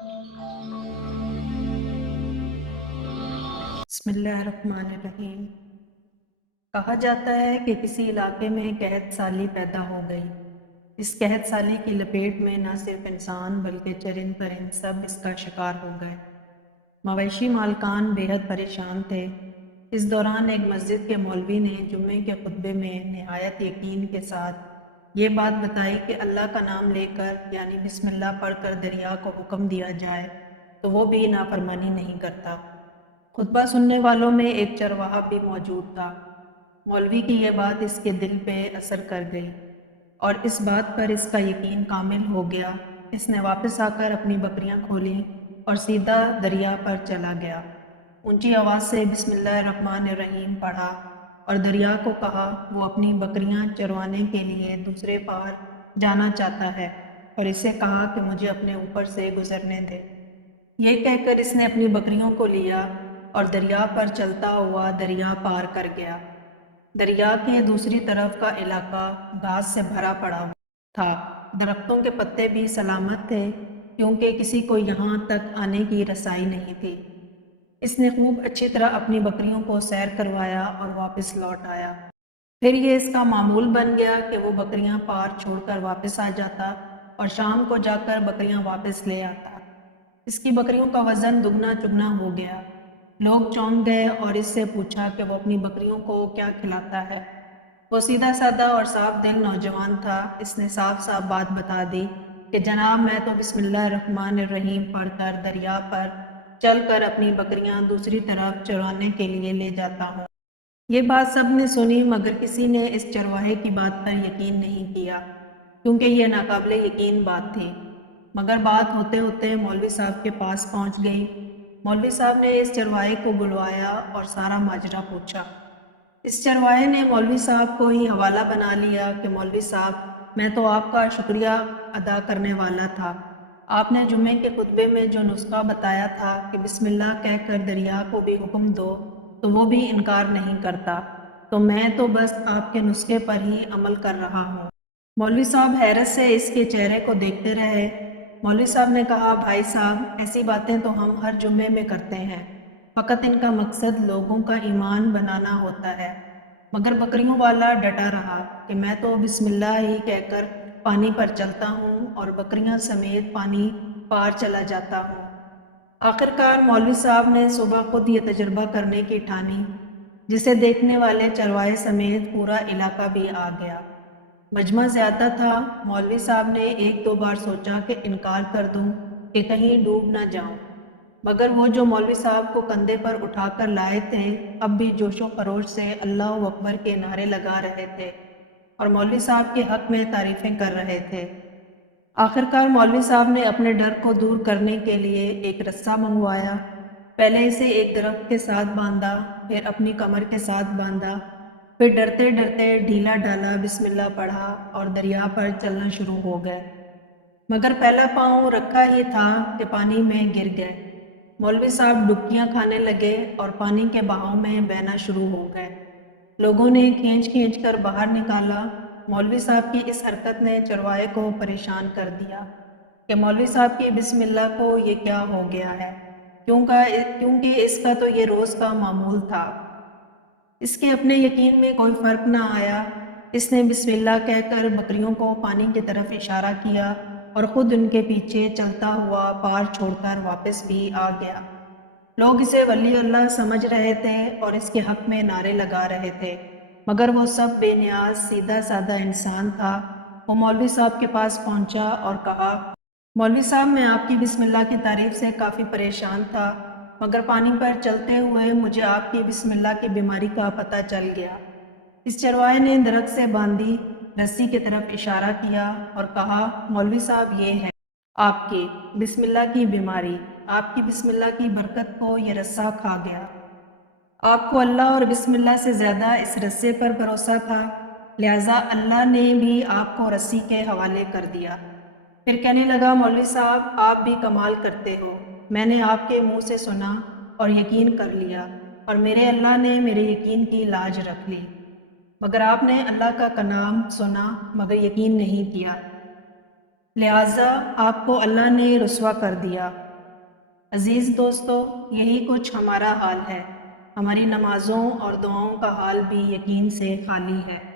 بسم اللہ الرحمن الرحیم۔ کہا جاتا ہے کہ کسی علاقے میں قحط سالی پیدا ہو گئی۔ اس قحط سالی کی لپیٹ میں نہ صرف انسان بلکہ چرند پرند سب اس کا شکار ہو گئے۔ مویشی مالکان بے حد پریشان تھے۔ اس دوران ایک مسجد کے مولوی نے جمعے کے خطبے میں نہایت یقین کے ساتھ یہ بات بتائی کہ اللہ کا نام لے کر یعنی بسم اللہ پڑھ کر دریا کو حکم دیا جائے تو وہ بھی نافرمانی نہیں کرتا۔ خطبہ سننے والوں میں ایک چرواہا بھی موجود تھا۔ مولوی کی یہ بات اس کے دل پہ اثر کر گئی اور اس بات پر اس کا یقین کامل ہو گیا۔ اس نے واپس آ کر اپنی بکریاں کھولیں اور سیدھا دریا پر چلا گیا۔ اونچی آواز سے بسم اللہ الرحمن الرحیم پڑھا اور دریا کو کہا وہ اپنی بکریاں چروانے کے لیے دوسرے پار جانا چاہتا ہے اور اسے کہا کہ مجھے اپنے اوپر سے گزرنے دے۔ یہ کہہ کر اس نے اپنی بکریوں کو لیا اور دریا پر چلتا ہوا دریا پار کر گیا۔ دریا کے دوسری طرف کا علاقہ گھاس سے بھرا پڑا تھا۔ درختوں کے پتے بھی سلامت تھے کیونکہ کسی کو یہاں تک آنے کی رسائی نہیں تھی۔ اس نے خوب اچھی طرح اپنی بکریوں کو سیر کروایا اور واپس لوٹ آیا۔ پھر یہ اس کا معمول بن گیا کہ وہ بکریاں پار چھوڑ کر واپس آ جاتا اور شام کو جا کر بکریاں واپس لے آتا۔ اس کی بکریوں کا وزن دگنا چگنا ہو گیا۔ لوگ چونک گئے اور اس سے پوچھا کہ وہ اپنی بکریوں کو کیا کھلاتا ہے۔ وہ سیدھا سادہ اور صاف دل نوجوان تھا۔ اس نے صاف صاف بات بتا دی کہ جناب میں تو بسم اللہ الرحمن الرحیم پڑھ کر دریا پر چل کر اپنی بکریاں دوسری طرف چرانے کے لیے لے جاتا ہوں۔ یہ بات سب نے سنی مگر کسی نے اس چرواہے کی بات پر یقین نہیں کیا کیونکہ یہ ناقابل یقین بات تھی۔ مگر بات ہوتے ہوتے مولوی صاحب کے پاس پہنچ گئی۔ مولوی صاحب نے اس چرواہے کو بلوایا اور سارا ماجرا پوچھا۔ اس چرواہے نے مولوی صاحب کو ہی حوالہ بنا لیا کہ مولوی صاحب میں تو آپ کا شکریہ ادا کرنے والا تھا۔ آپ نے جمعے کے خطبے میں جو نسخہ بتایا تھا کہ بسم اللہ کہہ کر دریا کو بھی حکم دو تو وہ بھی انکار نہیں کرتا، تو میں تو بس آپ کے نسخے پر ہی عمل کر رہا ہوں۔ مولوی صاحب حیرت سے اس کے چہرے کو دیکھتے رہے۔ مولوی صاحب نے کہا بھائی صاحب ایسی باتیں تو ہم ہر جمعے میں کرتے ہیں، فقط ان کا مقصد لوگوں کا ایمان بنانا ہوتا ہے۔ مگر بکریوں والا ڈٹا رہا کہ میں تو بسم اللہ ہی کہہ کر پانی پر چلتا ہوں اور بکریاں سمیت پانی پار چلا جاتا ہوں۔ آخرکار مولوی صاحب نے صبح خود یہ تجربہ کرنے کی ٹھانی، جسے دیکھنے والے چرواہے سمیت پورا علاقہ بھی آ گیا۔ مجمع زیادہ تھا۔ مولوی صاحب نے ایک دو بار سوچا کہ انکار کر دوں کہ کہیں ڈوب نہ جاؤں، مگر وہ جو مولوی صاحب کو کندھے پر اٹھا کر لائے تھے اب بھی جوش و خروش سے اللہ اکبر کے نعرے لگا رہے تھے اور مولوی صاحب کے حق میں تعریفیں کر رہے تھے۔ آخرکار مولوی صاحب نے اپنے ڈر کو دور کرنے کے لیے ایک رسہ منگوایا۔ پہلے اسے ایک درخت کے ساتھ باندھا، پھر اپنی کمر کے ساتھ باندھا، پھر ڈرتے ڈرتے ڈھیلا ڈالا بسم اللہ پڑھا اور دریا پر چلنا شروع ہو گئے۔ مگر پہلا پاؤں رکھا ہی تھا کہ پانی میں گر گئے۔ مولوی صاحب ڈبکیاں کھانے لگے اور پانی کے بہاؤ میں بہنا شروع ہو گئے۔ لوگوں نے کھینچ کھینچ کر باہر نکالا۔ مولوی صاحب کی اس حرکت نے چرواہے کو پریشان کر دیا کہ مولوی صاحب کی بسم اللہ کو یہ کیا ہو گیا ہے، کیونکہ اس کا تو یہ روز کا معمول تھا۔ اس کے اپنے یقین میں کوئی فرق نہ آیا۔ اس نے بسم اللہ کہہ کر بکریوں کو پانی کی طرف اشارہ کیا اور خود ان کے پیچھے چلتا ہوا پار چھوڑ کر واپس بھی آ گیا۔ لوگ اسے ولی اللہ سمجھ رہے تھے اور اس کے حق میں نعرے لگا رہے تھے، مگر وہ سب بے نیاز سیدھا سادہ انسان تھا۔ وہ مولوی صاحب کے پاس پہنچا اور کہا مولوی صاحب میں آپ کی بسم اللہ کی تعریف سے کافی پریشان تھا، مگر پانی پر چلتے ہوئے مجھے آپ کی بسم اللہ کی بیماری کا پتہ چل گیا۔ اس چرواہے نے درخت سے باندھی رسی کی طرف اشارہ کیا اور کہا مولوی صاحب یہ ہے آپ کی بسم اللہ کی بیماری، آپ کی بسم اللہ کی برکت کو یہ رسہ کھا گیا۔ آپ کو اللہ اور بسم اللہ سے زیادہ اس رسے پر بھروسہ تھا، لہٰذا اللہ نے بھی آپ کو رسی کے حوالے کر دیا۔ پھر کہنے لگا مولوی صاحب آپ بھی کمال کرتے ہو، میں نے آپ کے منہ سے سنا اور یقین کر لیا اور میرے اللہ نے میرے یقین کی لاج رکھ لی، مگر آپ نے اللہ کا نام سنا مگر یقین نہیں کیا، لہٰذا آپ کو اللہ نے رسوا کر دیا۔ عزیز دوستو، یہی کچھ ہمارا حال ہے۔ ہماری نمازوں اور دعاؤں کا حال بھی یقین سے خالی ہے۔